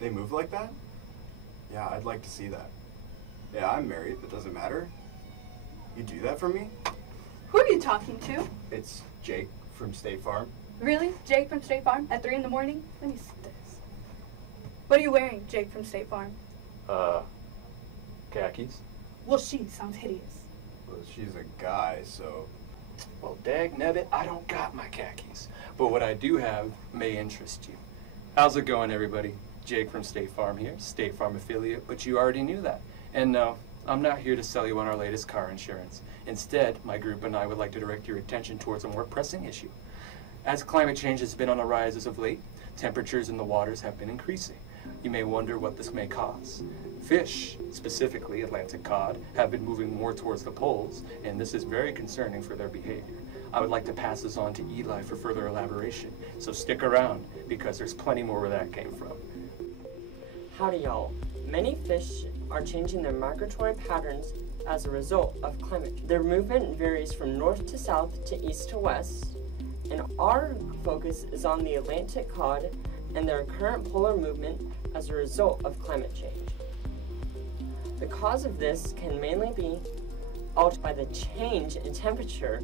They move like that? Yeah, I'd like to see that. Yeah, I'm married, but doesn't matter. You do that for me? Who are you talking to? It's Jake from State Farm. Really? Jake from State Farm? At 3 in the morning? Let me see this. What are you wearing, Jake from State Farm? Khakis. Well, she sounds hideous. Well, she's a guy, so... Well, dagnabbit, I don't got my khakis. But what I do have may interest you. How's it going, everybody? Jake from State Farm here, State Farm affiliate, but you already knew that. And no, I'm not here to sell you on our latest car insurance. Instead, my group and I would like to direct your attention towards a more pressing issue. As climate change has been on the rise as of late, temperatures in the waters have been increasing. You may wonder what this may cause. Fish, specifically Atlantic cod, have been moving more towards the poles, and this is very concerning for their behavior. I would like to pass this on to Eli for further elaboration, so stick around, because there's plenty more where that came from. Howdy y'all. Many fish are changing their migratory patterns as a result of climate change. Their movement varies from north to south to east to west, and our focus is on the Atlantic cod and their current polar movement as a result of climate change. The cause of this can mainly be altered by the change in temperature,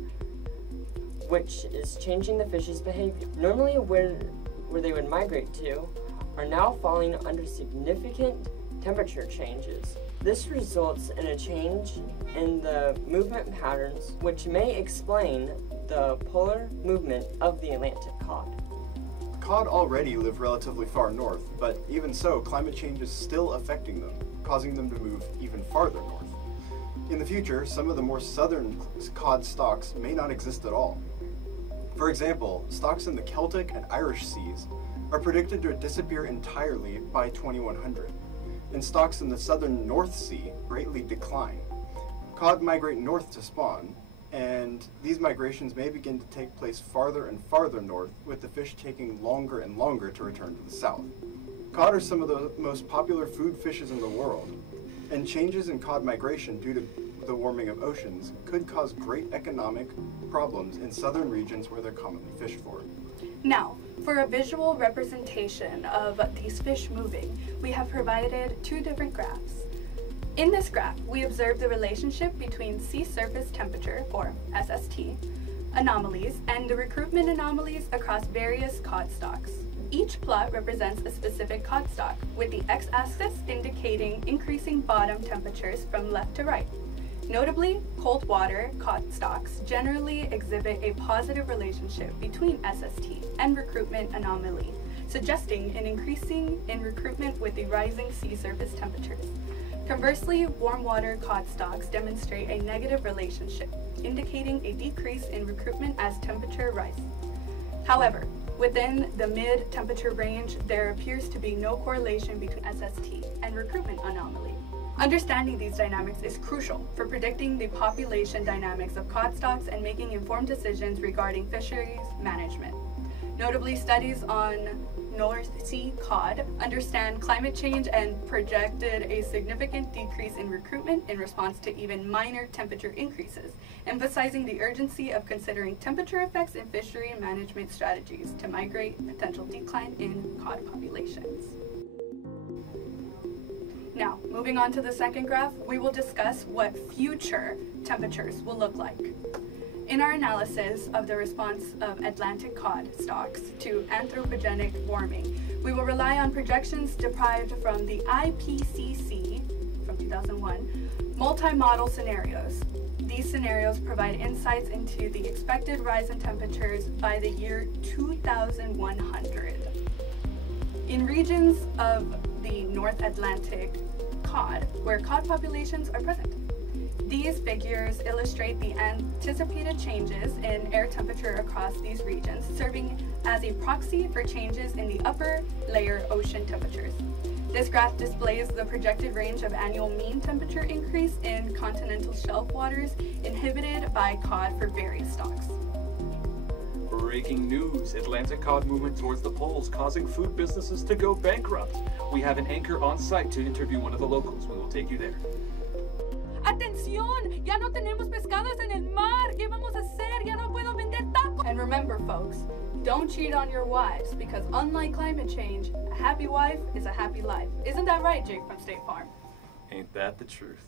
which is changing the fish's behavior. Normally where they would migrate to are now falling under significant temperature changes. This results in a change in the movement patterns, which may explain the polar movement of the Atlantic cod. Cod already live relatively far north, but even so, climate change is still affecting them, causing them to move even farther north. In the future, some of the more southern cod stocks may not exist at all. For example, stocks in the Celtic and Irish seas are predicted to disappear entirely by 2100, and stocks in the southern North Sea greatly decline. Cod migrate north to spawn, and these migrations may begin to take place farther and farther north, with the fish taking longer and longer to return to the south. Cod are some of the most popular food fishes in the world, and changes in cod migration due to the warming of oceans could cause great economic problems in southern regions where they're commonly fished for. Now, for a visual representation of these fish moving, we have provided two different graphs. In this graph, we observe the relationship between sea surface temperature, or SST, anomalies and the recruitment anomalies across various cod stocks. Each plot represents a specific cod stock, with the x-axis indicating increasing bottom temperatures from left to right. Notably, cold water cod stocks generally exhibit a positive relationship between SST and recruitment anomaly, suggesting an increasing in recruitment with the rising sea surface temperatures. Conversely, warm water cod stocks demonstrate a negative relationship, indicating a decrease in recruitment as temperature rises. However, within the mid-temperature range, there appears to be no correlation between SST and recruitment anomaly. Understanding these dynamics is crucial for predicting the population dynamics of cod stocks and making informed decisions regarding fisheries management. Notably, studies on North Sea cod understand climate change and projected a significant decrease in recruitment in response to even minor temperature increases, emphasizing the urgency of considering temperature effects in fishery management strategies to migrate potential decline in cod populations. Now, moving on to the second graph, we will discuss what future temperatures will look like. In our analysis of the response of Atlantic cod stocks to anthropogenic warming, we will rely on projections derived from the IPCC from 2001 multi-model scenarios. These scenarios provide insights into the expected rise in temperatures by the year 2100. In regions of the North Atlantic cod, where cod populations are present. These figures illustrate the anticipated changes in air temperature across these regions, serving as a proxy for changes in the upper layer ocean temperatures. This graph displays the projected range of annual mean temperature increase in continental shelf waters inhibited by cod for various stocks. Breaking news, Atlantic cod movement towards the poles causing food businesses to go bankrupt. We have an anchor on site to interview one of the locals. We will take you there. ¡Atención! ¡Ya no tenemos pescados en el mar! ¿Qué vamos a hacer? ¡Ya no puedo vender tacos! And remember, folks, Don't cheat on your wives, because unlike climate change, a happy wife is a happy life. Isn't that right, Jake from State Farm? Ain't that the truth?